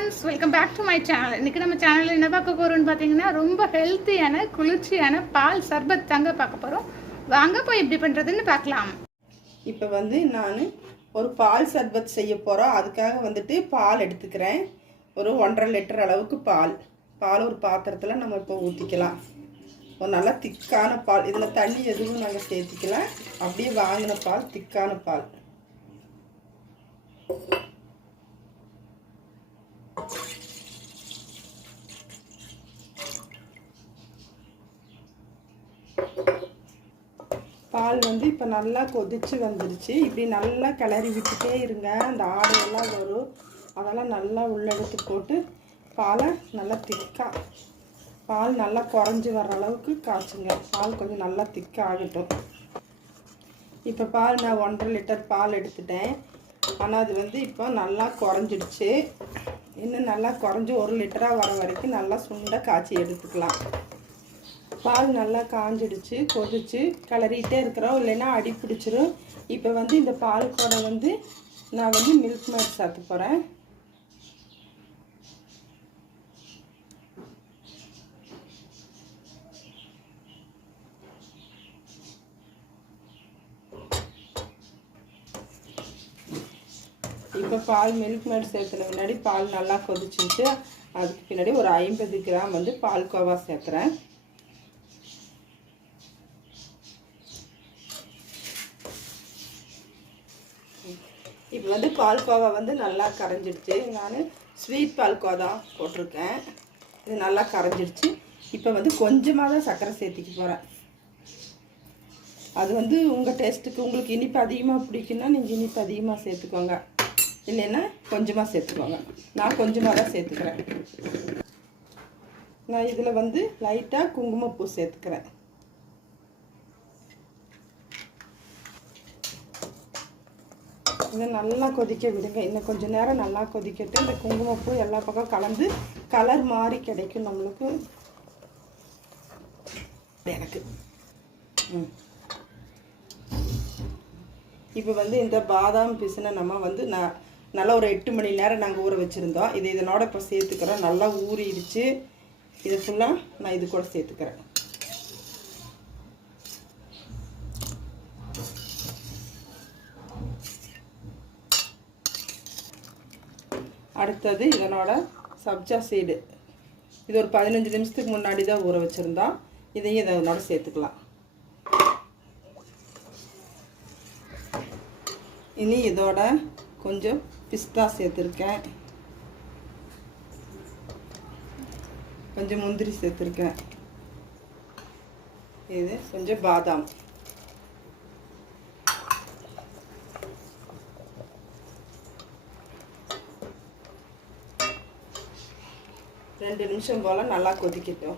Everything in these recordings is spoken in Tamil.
friends, welcome back to my channel. இன்னைக்கு நம்ம சேனல்ல என்ன பார்க்க போறோம்னு பாத்தீங்கன்னா ரொம்ப ஹெல்த்தியான குளிர்ச்சியான பால் சர்பத் தாங்க பார்க்க போறோம். வாங்க போய் எப்படி பண்றதுன்னு பார்க்கலாம். இப்போ நான் ஒரு பால் சர்பத் செய்ய போறோம். அதுக்காக வந்துட்டு பால் எடுத்துக்கிறேன். ஒரு 1.5 லிட்டர் அளவுக்கு பால் ஒரு பாத்திரத்துல நம்ம இப்போ ஊத்திக்கலாம். ஒரு நல்ல திக்கான பால். இதுல தண்ணி எதுவும் நாங்க சேர்த்துக்கல. அப்படியே வாங்கின பால், திக்கான பால். பால் இப்போ நல்லா கொதிச்சு வந்துருச்சு. இப்படி நல்லா கிளறி விட்டுட்டே இருங்க. அந்த ஆடையெல்லாம் வரும், அதெல்லாம் நல்லா உள்ளெடுத்து போட்டு பாலை நல்லா திக்காக, பால் நல்லா குறைஞ்சி வர்ற அளவுக்கு காய்ச்சுங்க. பால் கொஞ்சம் நல்லா திக்காக ஆகட்டும். இப்போ பால் நான் 1.5 லிட்டர் பால் எடுத்துட்டேன். ஆனால் அது இப்போ நல்லா குறைஞ்சிடுச்சு. இன்னும் நல்லா குறைஞ்சி 1 லிட்டராக வர வரைக்கும் நல்லா சுண்டை காய்ச்சி எடுத்துக்கலாம். பால் நல்லா காஞ்சிடுச்சு, கொதிச்சு கிளறிட்டே இருக்கிறோம், இல்லைன்னா அடி பிடிச்சிரும். இப்போ இந்த பால் கூட நான் மில்க் மேட் சேர்த்து போகிறேன். இப்போ பால் மில்க் மேட் சேர்த்துன முன்னாடி பால் நல்லா கொதிச்சிச்சு. அதுக்கு பின்னாடி ஒரு 50 கிராம் பால் கோவா சேர்க்குறேன். இப்போ பால்கோவா நல்லா கரைஞ்சிடுச்சு. நான் ஸ்வீட் பால்கோவா தான் போட்டிருக்கேன். இது நல்லா கரைஞ்சிடுச்சு. இப்போ கொஞ்சமாக தான் சர்க்கரை சேர்த்திக்க போகிறேன். அது உங்கள் டேஸ்ட்டுக்கு, உங்களுக்கு இனிப்பு அதிகமாக பிடிக்குன்னா நீங்கள் இனிப்பு அதிகமாக சேர்த்துக்கோங்க, இல்லைன்னா கொஞ்சமாக சேர்த்துக்கோங்க. நான் கொஞ்சமாக தான் சேர்த்துக்கிறேன். நான் இதில் லைட்டாக குங்குமப்பூ சேர்த்துக்கிறேன். இதை நல்லா கொதிக்க விடுங்க. இன்னும் கொஞ்சம் நேரம் நல்லா கொதிக்கட்டு. இந்த குங்குமப்பூ எல்லா பக்கம் கலந்து கலர் மாறி கிடைக்கும் நம்மளுக்கு. எனக்கு இப்போ இந்த பாதாம் பிசினை நம்ம நல்லா ஒரு 8 மணி நேரம் நாங்கள் ஊற வச்சுருந்தோம். இதனோட இப்போ சேர்த்துக்கிறோம். நல்லா ஊறிடுச்சு. இது ஃபுல்லாக நான் இது கூட சேர்த்துக்கிறேன். அடுத்தது இதனோட சப்ஜா சீடு. இது ஒரு 15 நிமிஷத்துக்கு முன்னாடி தான் ஊற வச்சுருந்தோம். இதையும் இதனோட சேர்த்துக்கலாம். இனி இதோட கொஞ்சம் பிஸ்தா சேர்த்துருக்கேன், கொஞ்சம் முந்திரி சேர்த்துருக்கேன், இது கொஞ்சம் பாதாம். ரெண்டு நிமிஷம் போல் நல்லா கொதிக்கட்டும்.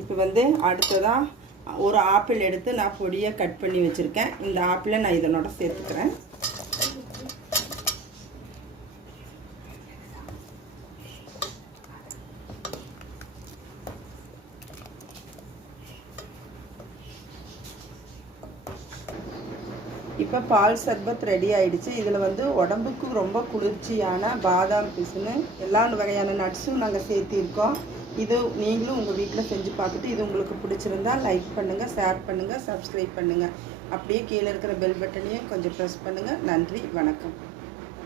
இப்போ அடுத்ததாக ஒரு ஆப்பிள் எடுத்து நான் பொடியாக கட் பண்ணி வச்சுருக்கேன். இந்த ஆப்பிளை நான் இதனோட சேர்த்துக்கிறேன். இப்போ பால் சர்பத் ரெடி ஆயிடுச்சு. இதில் உடம்புக்கு ரொம்ப குளிர்ச்சியான பாதாம் பிசின்னு எல்லா வகையான நட்ஸும் நாங்கள் சேர்த்திருக்கோம். இது நீங்களும் உங்கள் வீட்டில் செஞ்சு பார்த்துட்டு இது உங்களுக்கு பிடிச்சிருந்தா லைக் பண்ணுங்கள், ஷேர் பண்ணுங்கள், சப்ஸ்கிரைப் பண்ணுங்கள். அப்படியே கீழே இருக்கிற பெல் பட்டனையும் கொஞ்சம் ப்ரெஸ் பண்ணுங்கள். நன்றி, வணக்கம்.